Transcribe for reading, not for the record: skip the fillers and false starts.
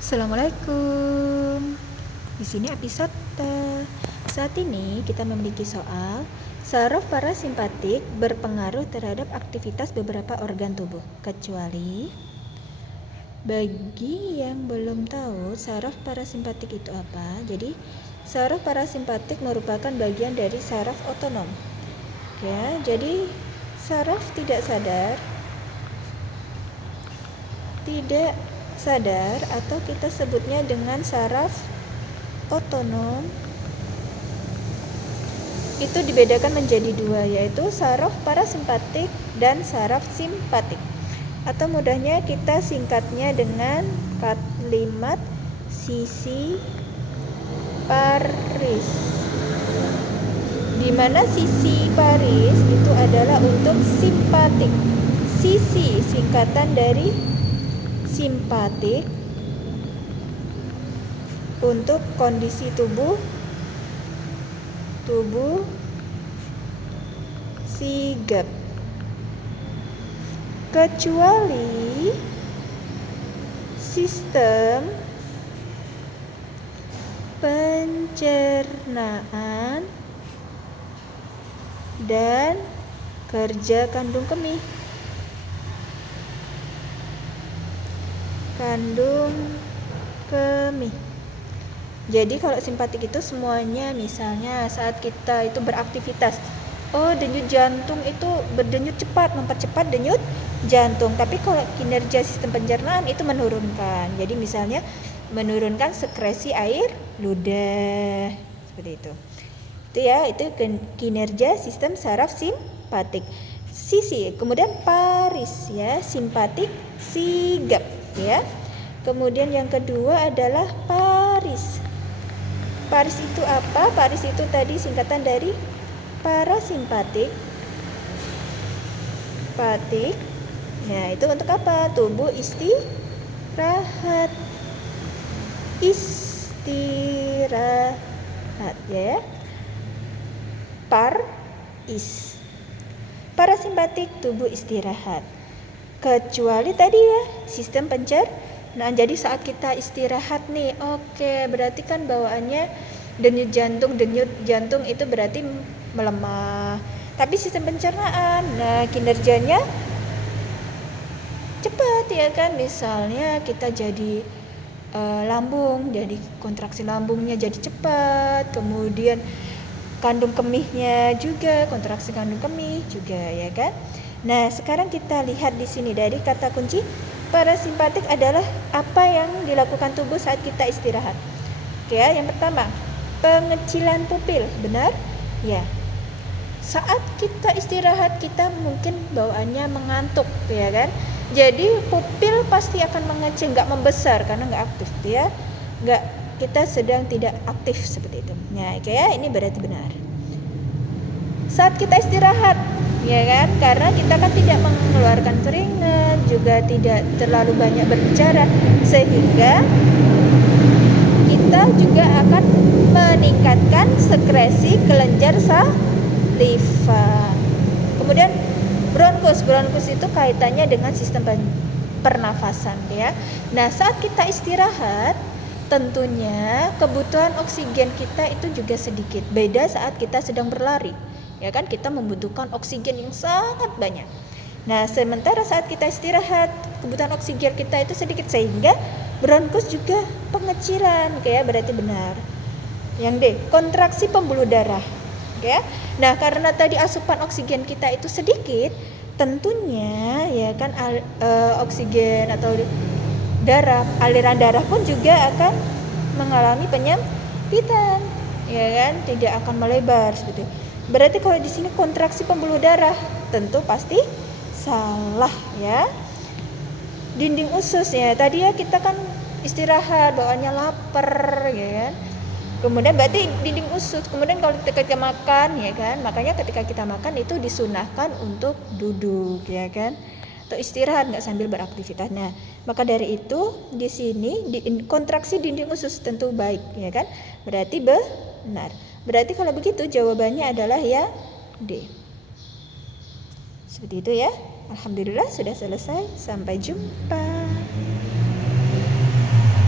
Assalamualaikum. Di sini episode saat ini kita memiliki soal saraf parasimpatik berpengaruh terhadap aktivitas beberapa organ tubuh, kecuali bagi yang belum tahu saraf parasimpatik itu apa. Jadi saraf parasimpatik merupakan bagian dari saraf otonom. Ya, jadi saraf tidak sadar atau kita sebutnya dengan saraf otonom itu dibedakan menjadi dua, yaitu saraf parasimpatik dan saraf simpatik, atau mudahnya kita singkatnya dengan kalimat sisi paris, di mana sisi paris itu adalah untuk simpatik. Sisi singkatan dari simpatik untuk kondisi tubuh sigap, kecuali sistem pencernaan dan kerja kandung kemih. Jadi kalau simpatik itu semuanya, misalnya saat kita itu beraktivitas, denyut jantung itu berdenyut cepat, mempercepat denyut jantung. Tapi kalau kinerja sistem pencernaan itu menurunkan. Jadi misalnya menurunkan sekresi air ludah, seperti itu. Itu ya, itu kinerja sistem saraf simpatik. Sisi, kemudian paris ya, simpatik sigap ya. Kemudian yang kedua adalah paris. Paris itu apa? Paris itu tadi singkatan dari parasimpatik. Nah, itu untuk apa? Tubuh istirahat ya. Parasimpatik, tubuh istirahat. Kecuali tadi ya, sistem pencernaan. Nah, jadi saat kita istirahat nih, berarti kan bawaannya denyut jantung itu berarti melemah. Tapi sistem pencernaan, nah kinerjanya cepat ya kan. Misalnya kita jadi lambung, jadi kontraksi lambungnya jadi cepat, kemudian kandung kemihnya juga, kontraksi kandung kemih juga ya kan. Nah, sekarang kita lihat di sini dari kata kunci parasimpatik adalah apa yang dilakukan tubuh saat kita istirahat. Oke, yang pertama, pengecilan pupil, benar? Ya. Saat kita istirahat kita mungkin bawaannya mengantuk, ya kan? Jadi pupil pasti akan mengecil, nggak membesar karena nggak aktif, ya. Kita sedang tidak aktif seperti itu. Nah, ini berarti benar. Saat kita istirahat, ya kan, karena kita kan tidak mengeluarkan keringat, juga tidak terlalu banyak berbicara, sehingga kita juga akan meningkatkan sekresi kelenjar saliva. Kemudian bronkus itu kaitannya dengan sistem pernafasan ya. Nah, saat kita istirahat tentunya kebutuhan oksigen kita itu juga sedikit, beda saat kita sedang berlari. Ya kan, kita membutuhkan oksigen yang sangat banyak. Nah, sementara saat kita istirahat, kebutuhan oksigen kita itu sedikit, sehingga bronkus juga pengecilan, berarti benar. Yang D, kontraksi pembuluh darah. Nah, karena tadi asupan oksigen kita itu sedikit, tentunya ya kan oksigen atau aliran darah pun juga akan mengalami penyempitan, ya kan, tidak akan melebar seperti itu. Berarti kalau di sini kontraksi pembuluh darah, tentu pasti salah ya. Dinding usus ya, tadi ya kita kan istirahat, bawaannya lapar ya kan. Kemudian berarti dinding usus. Kemudian kalau kita makan ya kan, makanya ketika kita makan itu disunahkan untuk duduk ya kan, atau istirahat, nggak sambil beraktivitas. Nah, maka dari itu di sini kontraksi dinding usus tentu baik ya kan, berarti benar. Berarti kalau begitu jawabannya adalah ya D. Seperti itu ya. Alhamdulillah sudah selesai. Sampai jumpa.